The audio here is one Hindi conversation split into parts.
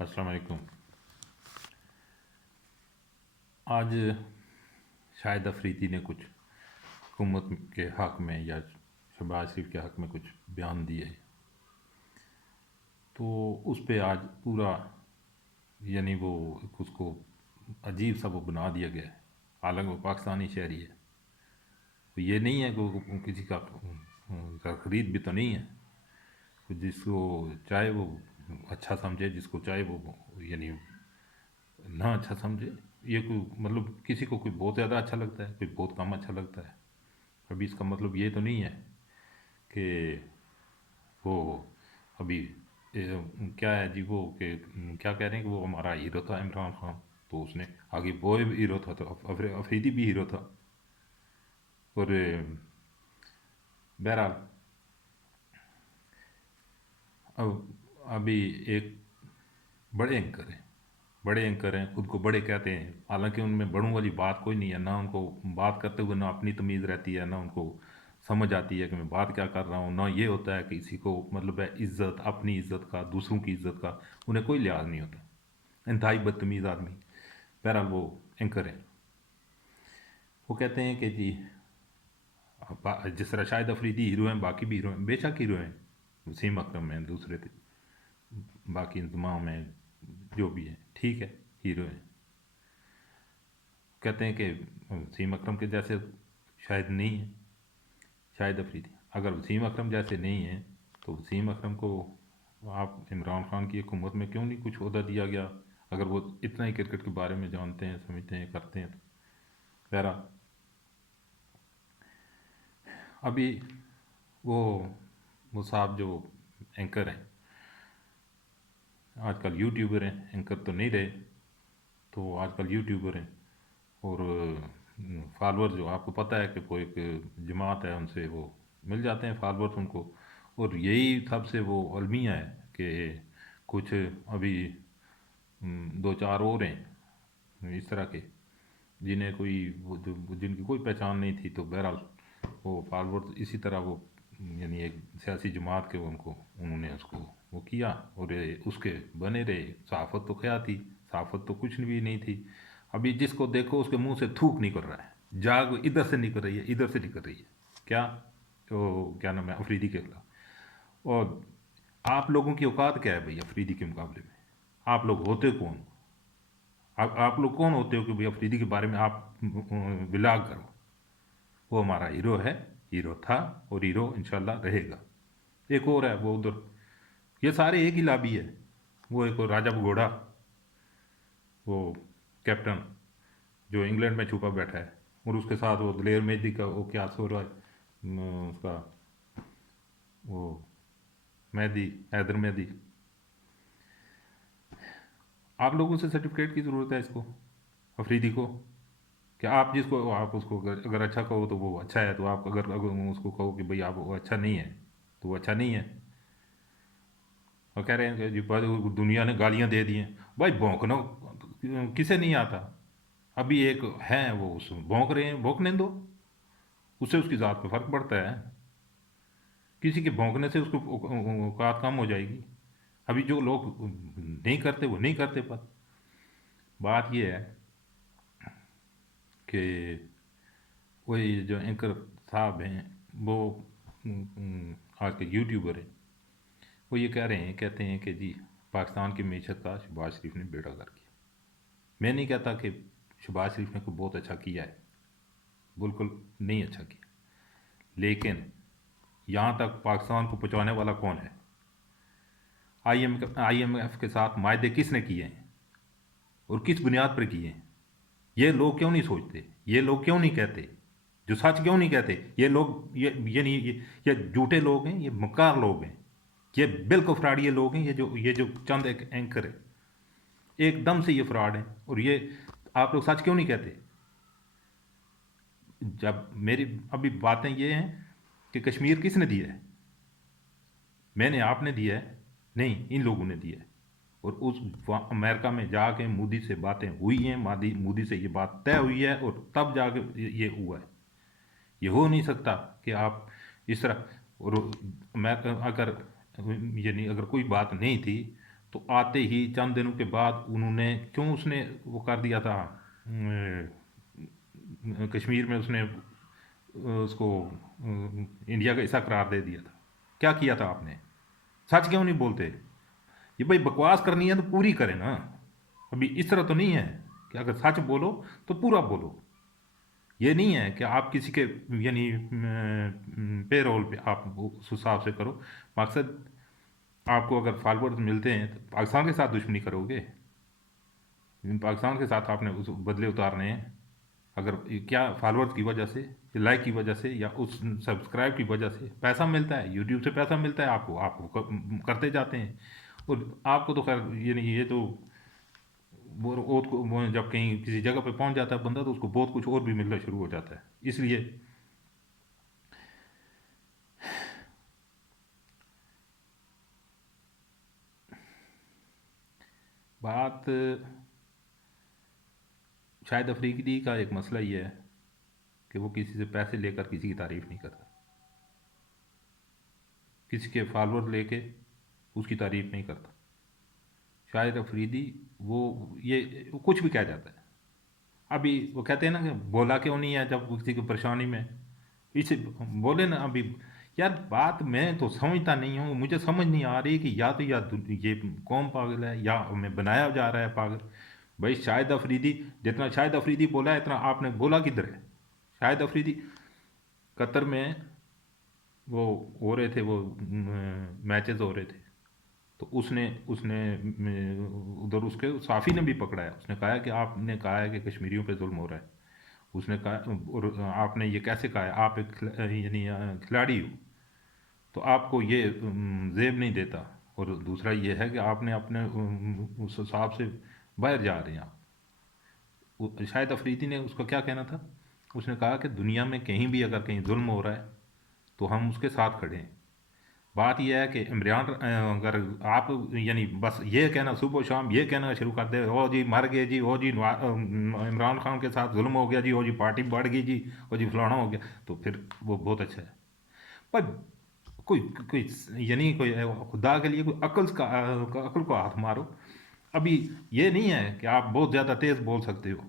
अस्सलाम वालेकुम। आज शाहिद अफरीदी ने कुछ हुकूमत के हक़ में या शहबाज शरीफ के हक़ में कुछ बयान दिए, तो उस पे आज पूरा यानी वो उसको अजीब सा वो बना दिया गया है। हालांकि वो पाकिस्तानी शहरी है, तो ये नहीं है कि वो किसी का ख़रीद भी तो नहीं है। तो जिसको चाहे वो अच्छा समझे, जिसको चाहे वो यानी ना अच्छा समझे। ये कोई मतलब किसी को कोई बहुत ज़्यादा अच्छा लगता है, कोई बहुत कम अच्छा लगता है। अभी इसका मतलब ये तो नहीं है कि वो अभी क्या है जी वो कि क्या कह रहे हैं कि वो हमारा हीरो था इमरान खान, तो उसने आगे वो भी हीरो था, तो अफरीदी भी हीरो था। और बहरहाल अब अभी एक बड़े एंकर हैं, खुद को बड़े कहते हैं, हालांकि उनमें बड़ों वाली बात कोई नहीं है। ना उनको बात करते हुए ना अपनी तमीज़ रहती है, ना उनको समझ आती है कि मैं बात क्या कर रहा हूँ। ना ये होता है कि किसी को मतलब है इज़्ज़त, अपनी इज़्ज़त का, दूसरों की इज़्ज़त का उन्हें कोई लिहाज नहीं होता। इंतहाई बदतमीज़ आदमी। बहरहाल वो एंकर हैं। वो कहते हैं कि जी जिस तरह शाहिद अफरीदी हीरो हैं, बाकी भी हीरो हैं, बेशक हीरो हैं, वसीम अकरम हैं, दूसरे थे, बाकी तमाम हैं, जो भी हैं, ठीक है, हीरो हैं। कहते हैं कि वसीम अकरम के जैसे शायद नहीं है शाहिद अफरीदी। अगर वसीम अकरम जैसे नहीं है तो वसीम अकरम को आप इमरान खान की हुकूमत में क्यों नहीं कुछ ओहदा दिया गया, अगर वो इतना ही क्रिकेट के बारे में जानते हैं, समझते हैं, करते हैं। तो बहरहाल अभी वो वो साहब जो एंकर हैं, आजकल यूट्यूबर हैं, एंकर तो नहीं रहे, तो आजकल यूट्यूबर हैं। और फॉलोअर जो आपको पता है कि वो एक जमात है, उनसे वो मिल जाते हैं फॉलोअर्स उनको। और यही सबसे वो अलमिया है कि कुछ अभी दो चार और हैं इस तरह के, जिन्हें कोई वो जो जिनकी कोई पहचान नहीं थी, तो बहरहाल वो फॉलोअर्स इसी तरह वो यानी एक सियासी जमात के उनको उन्होंने उसको वो किया और उसके बने रहे। सहाफ़त तो क्या थी, सहाफ़त तो कुछ भी नहीं थी। अभी जिसको देखो उसके मुंह से थूक निकल रहा है, जाग इधर से निकल रही है, इधर से निकल रही है। क्या तो क्या नाम है अफरीदी के खिलाफ। और आप लोगों की औकात क्या है भाई अफरीदी के मुकाबले में? आप लोग होते कौन? आप लोग कौन होते हो कि भाई अफरीदी के बारे में आप विलाग करो? वो हमारा हीरो है, हीरो था और हीरो इंशाल्लाह रहेगा। एक और है वो उधर, ये सारे एक ही लाबी है। वो एक और राजा घोड़ा, वो कैप्टन जो इंग्लैंड में छुपा बैठा है, और उसके साथ वो दलेर मेहदी का वो क्या सो रहा है उसका वो मेहदी, हैदर मेहदी। आप लोगों से सर्टिफिकेट की ज़रूरत है इसको, अफरीदी को? कि आप जिसको आप उसको अगर अच्छा कहो तो वो अच्छा है, तो आप अगर उसको कहो कि भाई आप वो अच्छा नहीं है, तो वो अच्छा नहीं है। और कह रहे हैं कि जी दुनिया ने गालियां दे दी हैं। भाई भौंकना किसे नहीं आता? अभी एक है वो उस भौंक रहे हैं, भौंकने दो, उससे उसकी ज़ात पे फ़र्क पड़ता है? किसी के भौंकने से उसको औकात कम हो जाएगी? अभी जो लोग नहीं करते वो नहीं करते, पर बात ये है कि वही जो एंकर साहब हैं वो आज के यूट्यूबर हैं, वो ये कह रहे हैं, कहते हैं कि जी पाकिस्तान की मीशत का शहबाज शरीफ ने बेड़ा गर्क किया। मैं नहीं कहता कि शहबाज शरीफ ने कोई बहुत अच्छा किया है, बिल्कुल नहीं अच्छा किया, लेकिन यहाँ तक पाकिस्तान को पहुँचाने वाला कौन है? IMF के साथ मायदे किसने किए हैं और किस बुनियाद पर किए हैं? ये लोग क्यों नहीं सोचते? ये लोग क्यों नहीं कहते? जो सच क्यों नहीं कहते? ये लोग ये नहीं ये झूठे लोग हैं, ये मक्कार लोग हैं, ये बिल्कुल फ्रॉडिये लोग हैं। ये जो चंद एक एंकर है, एकदम से ये फ्रॉड है। और ये आप लोग सच क्यों नहीं कहते? जब मेरी अभी बातें ये हैं कि कश्मीर किसने दिया है? मैंने, आपने दिया है? नहीं, इन लोगों ने दिया है। और अमेरिका में जाके मोदी से बातें हुई हैं, मोदी से ये बात तय हुई है, और तब जाके ये हुआ है। ये हो नहीं सकता कि आप इस तरह। और मैं अगर यानी अगर कोई बात नहीं थी तो आते ही चंद दिनों के बाद उन्होंने क्यों उसने वो कर दिया था, कश्मीर में उसने उसको इंडिया का हिस्सा करार दे दिया था। क्या किया था आपने? सच क्यों नहीं बोलते? ये भाई बकवास करनी है तो पूरी करें ना। अभी इस तरह तो नहीं है कि अगर सच बोलो तो पूरा बोलो। ये नहीं है कि आप किसी के यानी पे रोल पे आप उस हिसाब से करो। मकसद, आपको अगर फॉलोअर्स मिलते हैं तो पाकिस्तान के साथ दुश्मनी करोगे? पाकिस्तान के साथ आपने उस बदले उतारने हैं। अगर क्या फॉलोअर्स की वजह से, लाइक की वजह से, या उस सब्सक्राइब की वजह से पैसा मिलता है, यूट्यूब से पैसा मिलता है आपको, करते जाते हैं। और आपको तो खैर ये नहीं, ये तो वो जब कहीं किसी जगह पे पहुंच जाता है बंदा तो उसको बहुत कुछ और भी मिलना शुरू हो जाता है। इसलिए बात, शायद अफरीदी का एक मसला ये है कि वो किसी से पैसे लेकर किसी की तारीफ नहीं करता, किसी के फॉलोअर लेके उसकी तारीफ नहीं करता। शायद अफरीदी वो ये वो कुछ भी कह जाता है। अभी वो कहते हैं ना कि बोला क्यों नहीं है जब किसी की परेशानी में, इसे बोले ना अभी। यार बात मैं तो समझता नहीं हूँ, मुझे समझ नहीं आ रही कि या तो ये कौन पागल है या हमें बनाया जा रहा है पागल। भाई शाहिद अफरीदी, जितना शाहिद अफरीदी बोला है इतना आपने बोला किधर है? शाहिद अफरीदी कतर में वो हो रहे थे, वो मैचेस हो रहे थे, तो उसने उसने उधर उसके साफ़ी ने भी पकड़ा है। उसने कहा है कि आपने कहा है कि कश्मीरियों पे जुल्म हो रहा है। उसने कहा, और आपने ये कैसे कहा है? आप एक यानी खिलाड़ी हो, तो आपको ये ज़ेब नहीं देता। और दूसरा ये है कि आपने अपने उस हिसाब से बाहर जा रहे हैं आप। शायद अफरीदी ने उसका क्या कहना था? उसने कहा कि दुनिया में कहीं भी अगर कहीं जुल्म हो रहा है तो हम उसके साथ खड़े हैं। बात यह है कि इमरान, अगर आप यानी बस ये कहना सुबह शाम ये कहना शुरू कर दे, ओ जी मर गए जी, ओ जी इमरान खान के साथ जुल्म हो गया जी, ओ जी पार्टी बढ़ गई जी, ओ जी फलाना हो गया, तो फिर वो बहुत अच्छा है। पर कोई कोई यानी कोई खुदा के लिए कोई अक्ल को हाथ मारो। अभी ये नहीं है कि आप बहुत ज़्यादा तेज़ बोल सकते हो,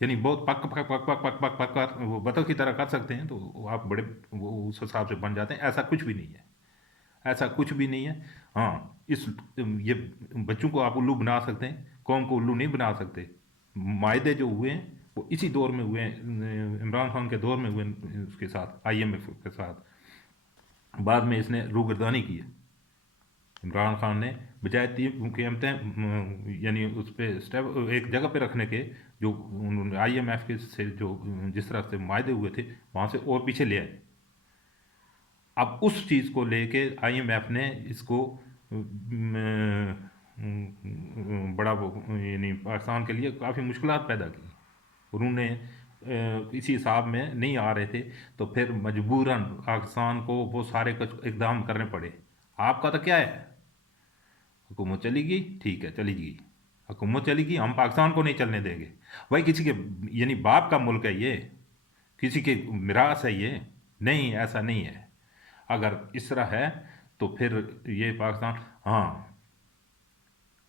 यानी बहुत पक पक पक पक पक पक पक पक वो बतख की तरह कर सकते हैं, तो आप बड़े वो उस हिसाब से बन जाते हैं। ऐसा कुछ भी नहीं है, ऐसा कुछ भी नहीं है। हाँ, इस ये बच्चों को आप उल्लू बना सकते हैं, कौम को उल्लू नहीं बना सकते। मायदे जो हुए हैं वो इसी दौर में हुए हैं, इमरान खान के दौर में हुए हैं, उसके साथ IMF के साथ। बाद में इसने रूगर्दानी की है इमरान खान ने, बजाय तीन कीमतें यानी उस पर स्टेप एक जगह पे रखने के, जो उन्होंने IMF के से जो जिस तरह से मायदे हुए थे वहाँ से और पीछे ले आए। अब उस चीज़ को लेके IMF ने इसको बड़ा वो यानी पाकिस्तान के लिए काफ़ी मुश्किलात पैदा की। उन्होंने इसी हिसाब में नहीं आ रहे थे, तो फिर मजबूरन पाकिस्तान को वो सारे कुछ इकदाम करने पड़े। आपका तो क्या है, हुकूमत चलेगी ठीक है चलेगी, हुकूमत चलेगी, हम पाकिस्तान को नहीं चलने देंगे। भाई किसी के यानी बाप का मुल्क है ये, किसी के मिरास है ये? नहीं, ऐसा नहीं है। अगर इस तरह है तो फिर ये पाकिस्तान, हाँ,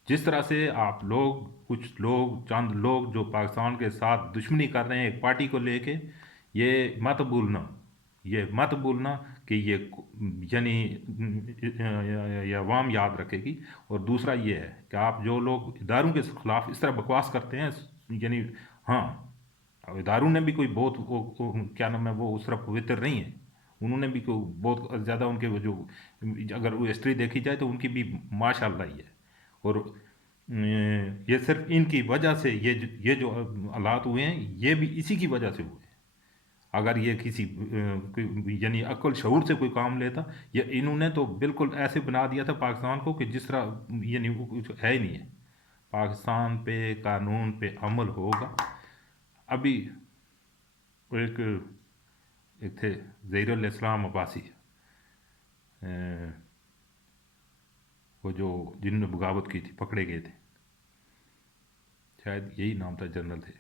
जिस तरह से आप लोग, कुछ लोग, चंद लोग जो पाकिस्तान के साथ दुश्मनी कर रहे हैं एक पार्टी को लेके, ये मत भूलना, ये मत भूलना कि ये यानी ये अवाम याद रखेगी। और दूसरा ये है कि आप जो लोग इदारों के खिलाफ इस तरह बकवास करते हैं, यानी हाँ, अब इदारों ने भी कोई बहुत क्या नाम है, वो उस तरह पवित्र नहीं है। उन्होंने भी कोई बहुत ज़्यादा उनके वो जो, अगर वो हिस्ट्री देखी जाए तो उनकी भी माशाल्लाह ही है। और ये सिर्फ इनकी वजह से ये जो हालात हुए हैं, ये भी इसी की वजह से हुए हैं। अगर ये किसी यानी अक्ल शऊर से कोई काम लेता, ये इन्होंने तो बिल्कुल ऐसे बना दिया था पाकिस्तान को कि जिस तरह यानी वो कुछ है ही नहीं है। पाकिस्तान पे कानून पे अमल होगा। अभी वो एक थे ज़हीरुल इस्लाम अब्बासी, अ, वो जो जिन्होंने बगावत की थी, पकड़े गए थे, शायद यही नाम था, जनरल थे,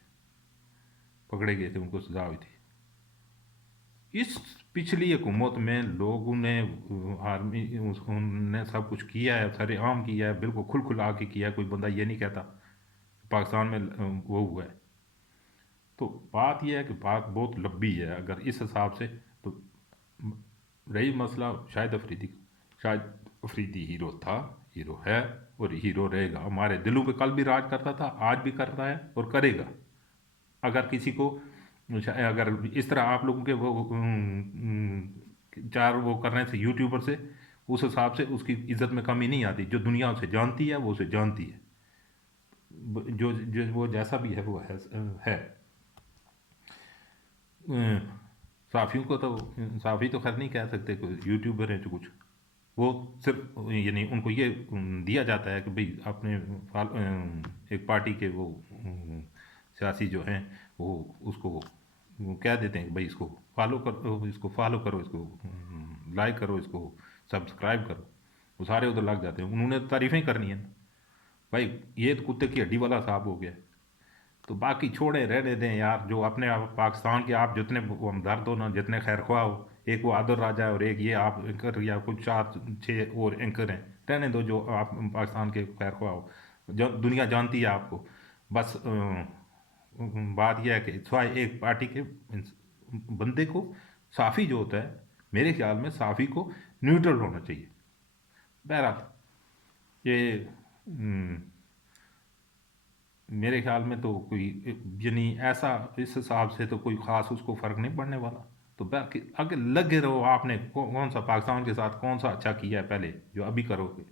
पकड़े गए थे, उनको सजा हुई थी। इस पिछली हुकूमत में लोगों ने आर्मी उन्होंने सब कुछ किया है, सरेआम किया है, बिल्कुल खुल खुला के किया है। कोई बंदा ये नहीं कहता पाकिस्तान में वो हुआ है। तो बात यह है कि बात बहुत लंबी है अगर इस हिसाब से। तो रही मसला शाहिद अफरीदी का, शाहिद अफरीदी हीरो था, हीरो है और हीरो रहेगा। हमारे दिलों पे कल भी राज करता था, आज भी करता है और करेगा। अगर किसी को अगर इस तरह आप लोगों के वो चार वो करने से यूट्यूबर से, उस हिसाब से उसकी इज्जत में कमी नहीं आती। जो दुनिया उसे जानती है वो उसे जानती है। जो जो वो जैसा भी है वो है। साफ़ियों को तो साफ़ी तो खैर नहीं कह सकते, कोई यूट्यूबर हैं जो कुछ, वो सिर्फ यानी उनको ये दिया जाता है कि भाई अपने एक पार्टी के वो सियासी जो हैं वो उसको वो कह देते हैं कि भाई इसको फॉलो करो, इसको फॉलो करो, इसको लाइक करो, इसको सब्सक्राइब करो। वो सारे उधर लग जाते हैं, उन्होंने तो तारीफ़ें करनी है भाई। ये तो कुत्ते की हड्डी वाला साहब हो गया। तो बाकी छोड़े रहने दें यार। जो अपने आप पाकिस्तान के आप जितने वो हमदर्द हो ना, जितने खैर ख्वाह हो, एक वो आदर राजा है और एक ये आप एंकर या कुछ चार छः और एंकर हैं, रहने दो जो आप पाकिस्तान के खैर ख्वाह हो। जो दुनिया जानती है आपको। बस बात यह है कि सिवाय एक पार्टी के बंदे को, साफ़ी जो होता है मेरे ख्याल में साफ़ी को न्यूट्रल होना चाहिए। बहरहाल ये मेरे ख्याल में तो कोई यानी ऐसा इस हिसाब से तो कोई ख़ास उसको फ़र्क नहीं पड़ने वाला। तो बाकी आगे लगे रहो। आपने कौन सा पाकिस्तान के साथ कौन सा अच्छा किया है पहले जो अभी करोगे?